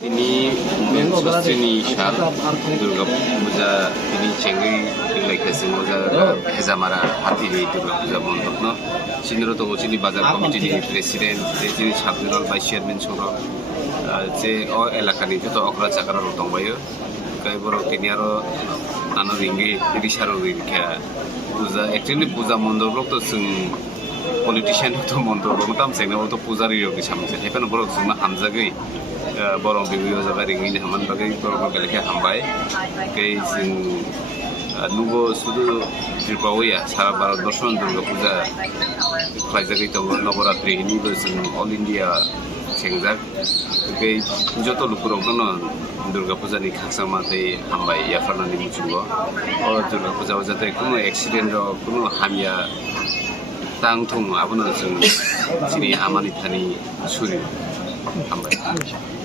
তিনি শ্রেণী সাত দুর্গা পূজা তিনি চেঙ্গি লেখেছেন হেজামারা হাতির দুর্গা পূজা মণ্ডপ ন সিনিরত চিনি বাজার কমিটিনি প্রেসিডেন্ট চিনি সাবজোনাল ভাইস চেয়ারম্যান সরক যে এলাকানি যত অকরা চাকার দंबायो গাই বড় তিনি আরো নানা রিঙ্গি রিসারো রিখা পূজা একচুয়ালি পূজা মণ্ডপ তো जों पलिटिशियान तो मन्त्र ताम सेंनाव तो पुजारी योगी सामसे हेपन बरक जोंना हामजागै बरं बिबियो जाबाय रिंगिनि हामान बागै बरक गेलेखे हामबाय कै जों नुगो सुदु त्रिपुराया सारा भारतबर्षन दुर्गा पूजा खालायजागै दं नवरात्रि हिनिबो जों अल इन्डिया सेंजाक कै जत लुकुराव दङ दुर्गा पूजानि खाकसामादै हामबाय याफारनानि मुजुगो अ दुर्गा पूजाव जाते कुनु एक्सिडेन्ट कुनु हामिया 땅통 아버는 지금 아마니타니 수리 한 번.